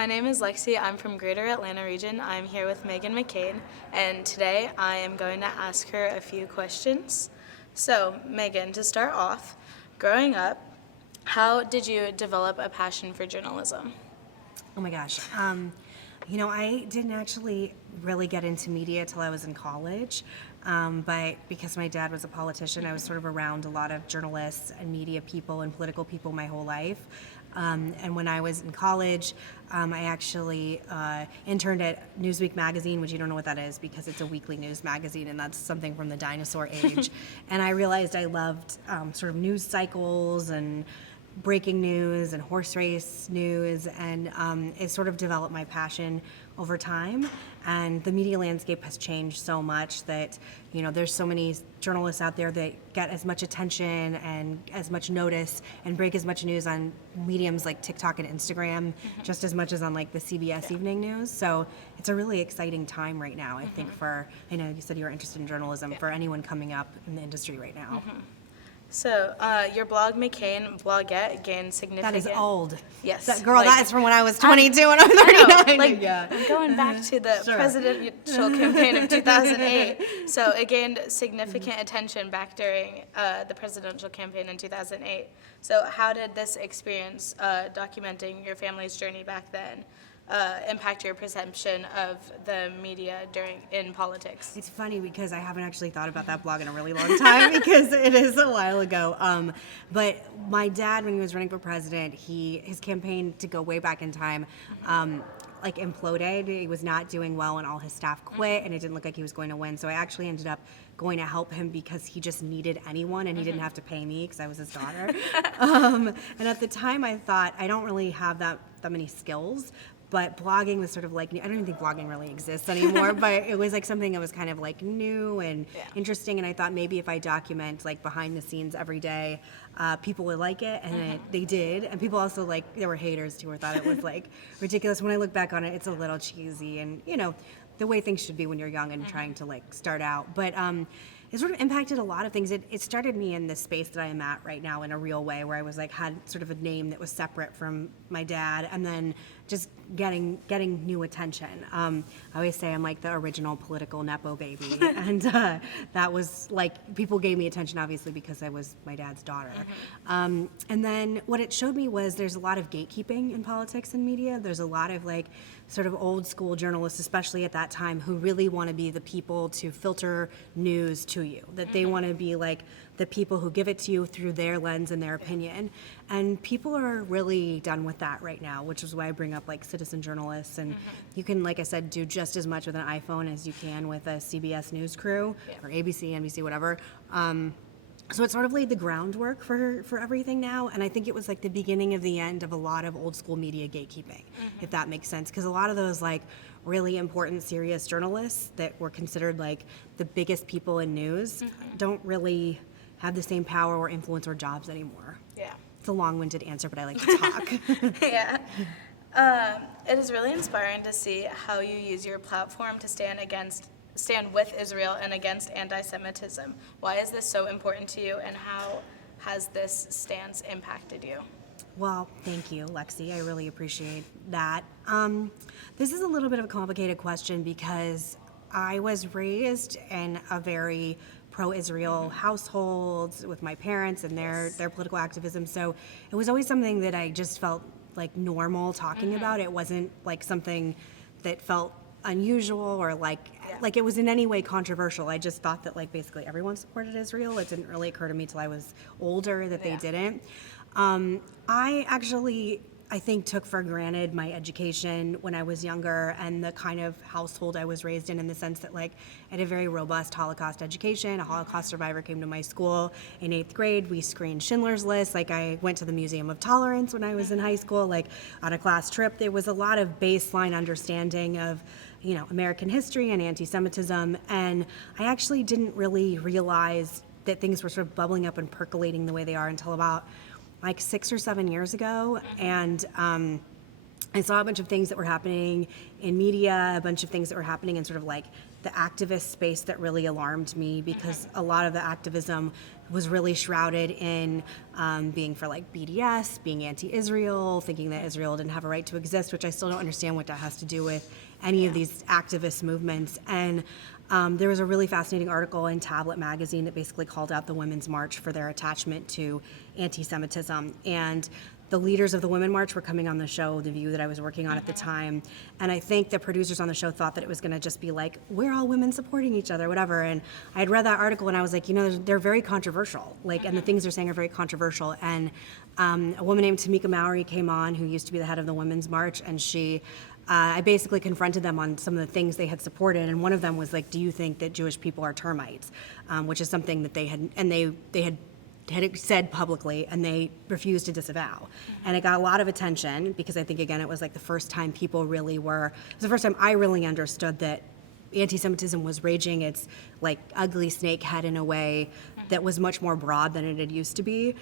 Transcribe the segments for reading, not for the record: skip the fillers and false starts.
my name is Lexi. I'm from Greater Atlanta region. I'm here with Meghan McCain, and today I am going to ask her a few questions. So, Meghan, to start off, growing up, how did you develop a passion for journalism? Oh my gosh. I didn't actually really get into media till I was in college. But because my dad was a politician, I was sort of around a lot of journalists and media people and political people my whole life. And when I was in college, I actually interned at Newsweek magazine, which you don't know what that is because it's a weekly news magazine, and that's something from the dinosaur age. And I realized I loved sort of news cycles and breaking news and horse race news, and it sort of developed my passion over time. And the media landscape has changed so much that, there's so many journalists out there that get as much attention and as much notice and break as much news on mediums like TikTok and Instagram, just as much as on like the CBS evening news. So it's a really exciting time right now, I think, I know you said you were interested in journalism, for anyone coming up in the industry right now. So, your blog, McCain Blogette, gained significant... That is old. Yes. That is from when I was 22 and I'm 39. I'm going back to the presidential campaign of 2008. So it gained significant attention back during the presidential campaign in 2008. So how did this experience, documenting your family's journey back then, impact your perception of the media in politics? It's funny because I haven't actually thought about that blog in a really long time because it is a while ago. But my dad, when he was running for president, his campaign, to go way back in time, imploded. He was not doing well and all his staff quit, and it didn't look like he was going to win. So I actually ended up going to help him because he just needed anyone, and he didn't have to pay me because I was his daughter. And at the time I thought, I don't really have that many skills. But blogging was sort of like, I don't even think blogging really exists anymore, but it was like something that was kind of like new and interesting. And I thought maybe if I document like behind the scenes every day, people would like it. And they did. And people also there were haters too, or thought it was like ridiculous. When I look back on it, it's a little cheesy and, the way things should be when you're young and trying to start out. But it sort of impacted a lot of things. It started me in this space that I am at right now in a real way, where I was had sort of a name that was separate from my dad, and then just getting new attention. I always say I'm like the original political Nepo baby, and that was people gave me attention obviously because I was my dad's daughter. And then what it showed me was there's a lot of gatekeeping in politics and media. There's a lot of sort of old school journalists, especially at that time, who really want to be the people to filter news to you, that they want to be the people who give it to you through their lens and their opinion. And people are really done with that right now, which is why I bring up citizen journalists. And you can, like I said, do just as much with an iPhone as you can with a CBS News crew or ABC, NBC, whatever. So it sort of laid the groundwork for everything now, and I think it was the beginning of the end of a lot of old school media gatekeeping, if that makes sense, because a lot of those really important, serious journalists that were considered the biggest people in news don't really have the same power or influence or jobs anymore. Yeah. It's a long-winded answer, but I like to talk. Yeah. It is really inspiring to see how you use your platform to stand with Israel and against anti-Semitism. Why is this so important to you, and how has this stance impacted you? Well, thank you, Lexi. I really appreciate that. This is a little bit of a complicated question because I was raised in a very pro-Israel household with my parents and their political activism. So it was always something that I just felt normal talking about. It wasn't something that felt unusual or it was in any way controversial. I just thought that basically everyone supported Israel. It didn't really occur to me till I was older that they didn't. I actually, I think, took for granted my education when I was younger and the kind of household I was raised in the sense that I had a very robust Holocaust education. A Holocaust survivor came to my school in 8th grade. We screened Schindler's List. I went to the Museum of Tolerance when I was in high school, on a class trip. There was a lot of baseline understanding of American history and anti-Semitism, and I actually didn't really realize that things were sort of bubbling up and percolating the way they are until about 6 or 7 years ago. And I saw a bunch of things that were happening in media, a bunch of things that were happening in sort of the activist space that really alarmed me, because a lot of the activism was really shrouded in being for like BDS, being anti-Israel, thinking that Israel didn't have a right to exist, which I still don't understand what that has to do with any of these activist movements. And there was a really fascinating article in Tablet magazine that basically called out the Women's March for their attachment to anti-Semitism. And the leaders of the Women March were coming on the show, The View, that I was working on at the time. And I think the producers on the show thought that it was going to just be like, we're all women supporting each other, whatever. And I had read that article and I was like, you know, they're very controversial. Like, and the things they're saying are very controversial. And a woman named Tamika Mallory came on, who used to be the head of the Women's March, and I basically confronted them on some of the things they had supported, and one of them was like, do you think that Jewish people are termites? Which is something that they had said publicly, and they refused to disavow. And it got a lot of attention because I think, again, it was like the first time it was the first time I really understood that anti-Semitism was raging its like ugly snake head in a way that was much more broad than it had used to be.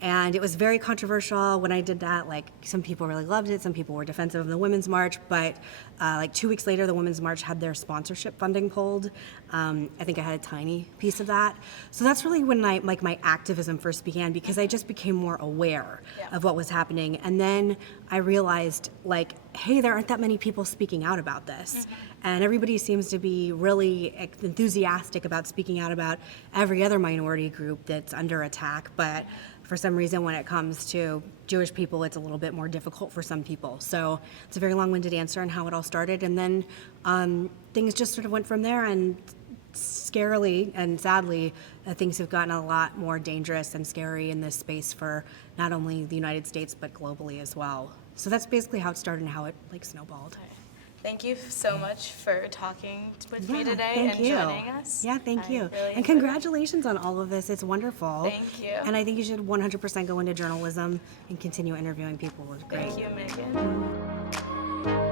And it was very controversial when I did that. Like, some people really loved it, some people were defensive of the Women's March, but like 2 weeks later, the Women's March had their sponsorship funding pulled. I think I had a tiny piece of that. So that's really when my activism first began, because I just became more aware of what was happening. And then I realized, like, hey, there aren't that many people speaking out about this. And everybody seems to be really enthusiastic about speaking out about every other minority group that's under attack. But for some reason, when it comes to Jewish people, it's a little bit more difficult for some people. So it's a very long-winded answer on how it all started. And then things just sort of went from there. And scarily and sadly, things have gotten a lot more dangerous and scary in this space for not only the United States, but globally as well. So that's basically how it started and how it like snowballed. Thank you so much for talking with me today thank and you. joining us. Yeah, thank you. Really And congratulations on all of this. It's wonderful. Thank you. And I think you should 100% go into journalism and continue interviewing people. It was great. Thank you, Megan.